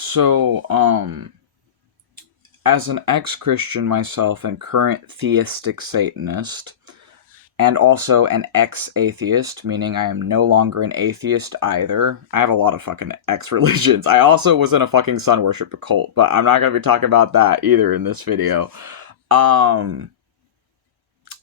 So, as an ex-Christian myself and current theistic Satanist, and also an ex-atheist, meaning I am no longer an atheist either. I have a lot of fucking ex-religions. I also was in a fucking sun worship cult, but I'm not gonna be talking about that either in this video. Um,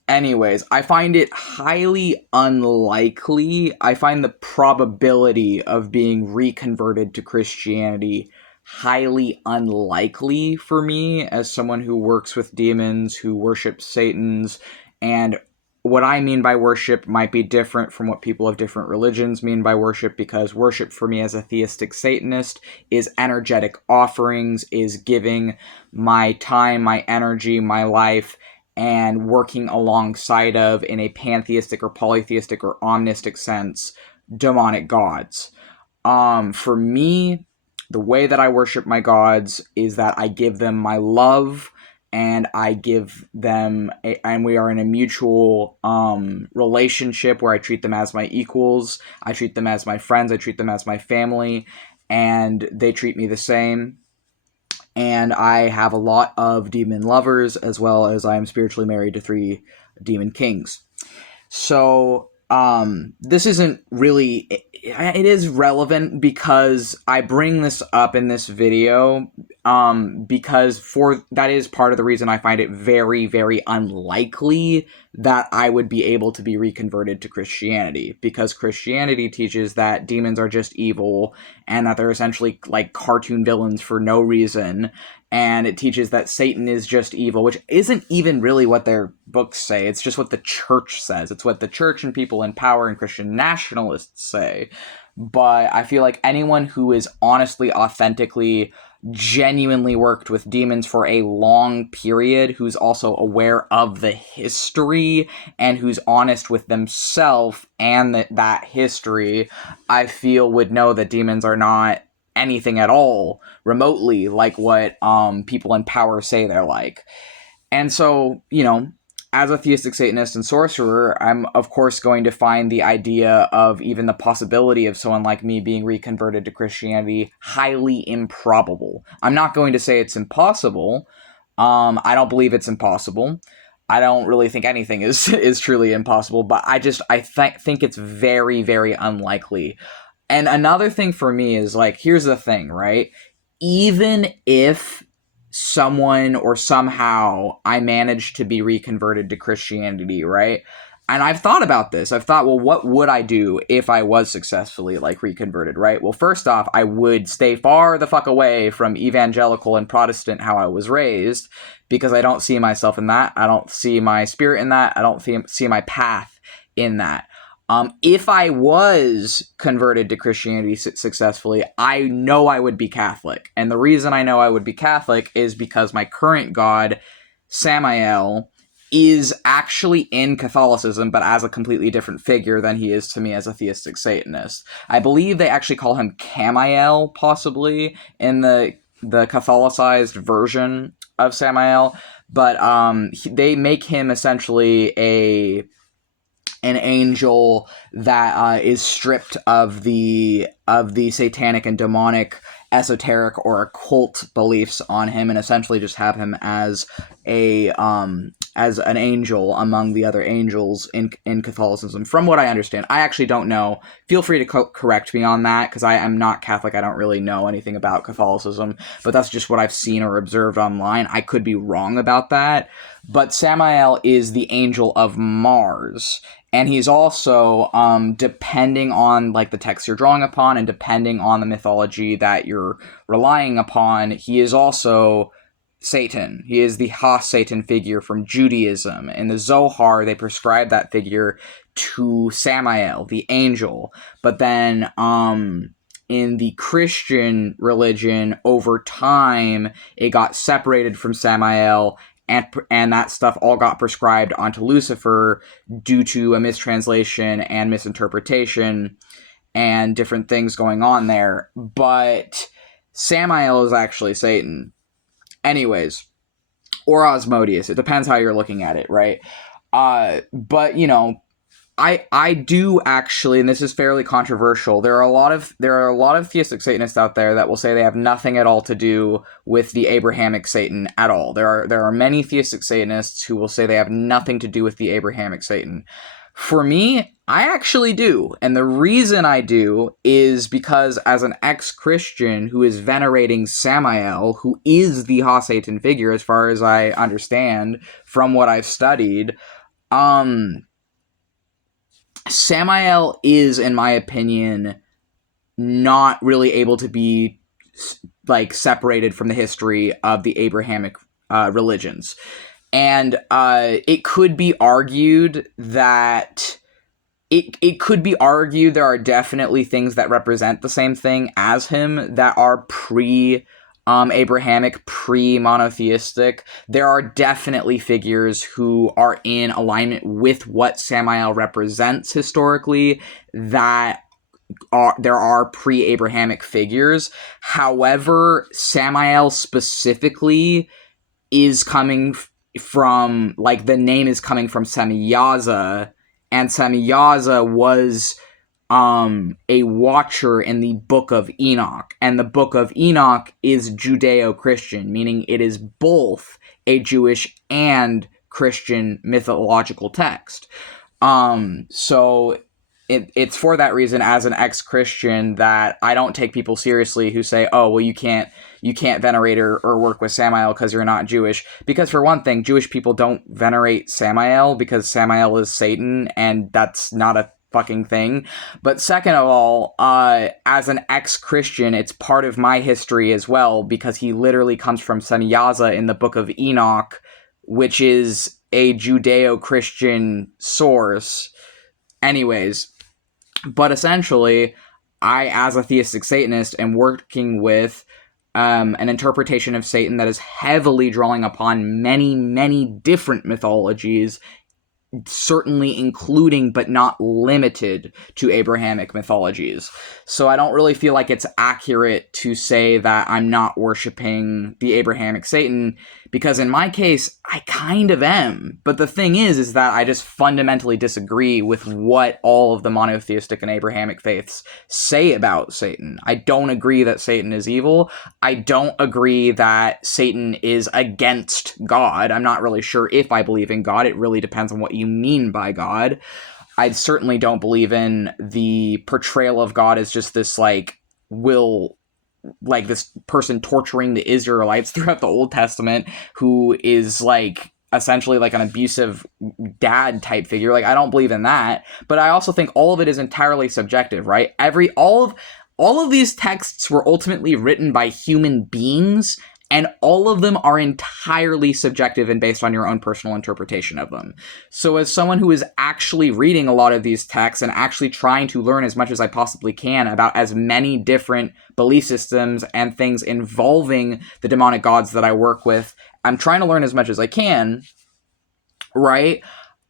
Anyways, I find it highly unlikely. I find the probability of being reconverted to Christianity highly unlikely for me as someone who works with demons, who worships Satans, and what I mean by worship might be different from what people of different religions mean by worship, because worship for me as a theistic Satanist is energetic offerings, is giving my time, my energy, my life, and working alongside of, in a pantheistic or polytheistic or omnistic sense, demonic gods. For me, the way that I worship my gods is that I give them my love, and I give them, and we are in a mutual relationship where I treat them as my equals, I treat them as my friends, I treat them as my family, and they treat me the same. And I have a lot of demon lovers, as well as I am spiritually married to 3 demon kings. So, this isn't really, it is relevant because I bring this up in this video, because that is part of the reason I find it very, very unlikely that I would be able to be reconverted to Christianity, because Christianity teaches that demons are just evil, and that they're essentially like cartoon villains for no reason, and it teaches that Satan is just evil, which isn't even really what their books say. It's just what the church says. It's what the church and people in power and Christian nationalists say. But I feel like anyone who is honestly, authentically, genuinely worked with demons for a long period, who's also aware of the history, and who's honest with themselves and that history, I feel would know that demons are not anything at all remotely like what people in power say they're like. And so, as a theistic Satanist and sorcerer, I'm of course going to find the idea of even the possibility of someone like me being reconverted to Christianity highly improbable. I'm not going to say it's impossible. I don't believe it's impossible. I don't really think anything is truly impossible, but I think it's very, very unlikely. And another thing for me is, like, here's the thing, right? Even if someone or somehow I managed to be reconverted to Christianity, right? And I've thought about this. I've thought, well, what would I do if I was successfully, like, reconverted, right? Well, first off, I would stay far the fuck away from evangelical and Protestant how I was raised, because I don't see myself in that. I don't see my spirit in that. I don't see my path in that. If I was converted to Christianity successfully, I know I would be Catholic. And the reason I know I would be Catholic is because my current god, Samael, is actually in Catholicism, but as a completely different figure than he is to me as a theistic Satanist. I believe they actually call him Camael, possibly, in the Catholicized version of Samael. But they make him essentially an angel that is stripped of the satanic and demonic, esoteric or occult beliefs on him, and essentially just have him as as an angel among the other angels in Catholicism, from what I understand. I actually don't know. Feel free to correct me on that, because I am not Catholic. I don't really know anything about Catholicism, but that's just what I've seen or observed online. I could be wrong about that. But Samael is the angel of Mars, and he's also, depending on, like, the text you're drawing upon, and depending on the mythology that you're relying upon, he is also Satan. He is the Ha-Satan figure from Judaism. In the Zohar, they prescribe that figure to Samael, the angel. But then, in the Christian religion, over time, it got separated from Samael, and that stuff all got prescribed onto Lucifer due to a mistranslation and misinterpretation and different things going on there. But Samael is actually Satan. Anyways, or Asmodeus. It depends how you're looking at it, right? But, I do actually, and this is fairly controversial. There are a lot of theistic Satanists out there that will say they have nothing at all to do with the Abrahamic Satan at all. There are many theistic Satanists who will say they have nothing to do with the Abrahamic Satan. For me, I actually do. And the reason I do is because as an ex-Christian who is venerating Samael, who is the Ha-Satan figure as far as I understand from what I've studied, Samael is, in my opinion, not really able to be like separated from the history of the Abrahamic religions. And it could be argued that there are definitely things that represent the same thing as him that are Abrahamic, pre-monotheistic. There are definitely figures who are in alignment with what Samael represents historically that there are pre-Abrahamic figures. However, Samael specifically is coming from, like, the name is coming from Semyaza, and Semyaza was a watcher in the Book of Enoch, and the Book of Enoch is Judeo-Christian, meaning it is both a Jewish and Christian mythological text. So it's for that reason, as an ex-Christian, that I don't take people seriously who say, oh, well, you can't venerate or work with Samael because you're not Jewish. Because for one thing, Jewish people don't venerate Samael because Samael is Satan, and that's not a fucking thing. But second of all, as an ex-Christian, it's part of my history as well, because he literally comes from Semyaza in the Book of Enoch, which is a Judeo-Christian source. Anyways, but essentially, I, as a theistic Satanist, am working with an interpretation of Satan that is heavily drawing upon many, many different mythologies, certainly including but not limited to Abrahamic mythologies. So I don't really feel like it's accurate to say that I'm not worshiping the Abrahamic Satan, because in my case, I kind of am. But the thing is that I just fundamentally disagree with what all of the monotheistic and Abrahamic faiths say about Satan. I don't agree that Satan is evil. I don't agree that Satan is against God. I'm not really sure if I believe in God. It really depends on what you mean by God. I certainly don't believe in the portrayal of God as just this, like, this person torturing the Israelites throughout the Old Testament, who is, like, essentially like an abusive dad type figure. Like, I don't believe in that. But I also think all of it is entirely subjective, right? All of these texts were ultimately written by human beings, and all of them are entirely subjective and based on your own personal interpretation of them. So as someone who is actually reading a lot of these texts and actually trying to learn as much as I possibly can about as many different belief systems and things involving the demonic gods that I work with, I'm trying to learn as much as I can, right?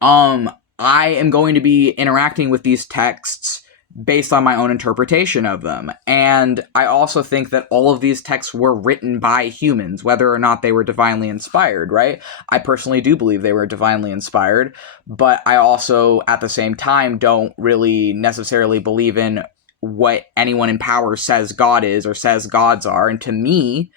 I am going to be interacting with these texts based on my own interpretation of them. And I also think that all of these texts were written by humans, whether or not they were divinely inspired, right? I personally do believe they were divinely inspired, but I also, at the same time, don't really necessarily believe in what anyone in power says God is or says gods are. And to me,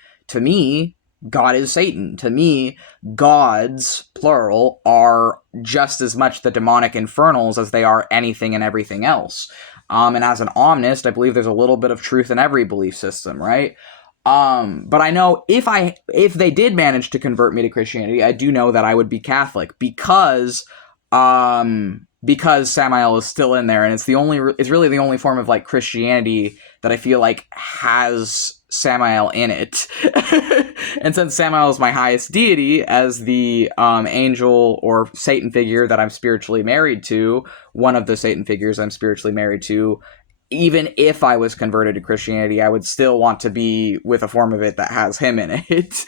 God is Satan. To me, gods, plural, are just as much the demonic infernals as they are anything and everything else. And as an omnist, I believe there's a little bit of truth in every belief system, right? But I know if they did manage to convert me to Christianity, I do know that I would be Catholic because Samael is still in there, and it's really the only form of, like, Christianity that I feel like has Samael in it. And since Samael is my highest deity, as the angel or Satan figure that I'm spiritually married to, one of the Satan figures I'm spiritually married to, even if I was converted to Christianity, I would still want to be with a form of it that has him in it.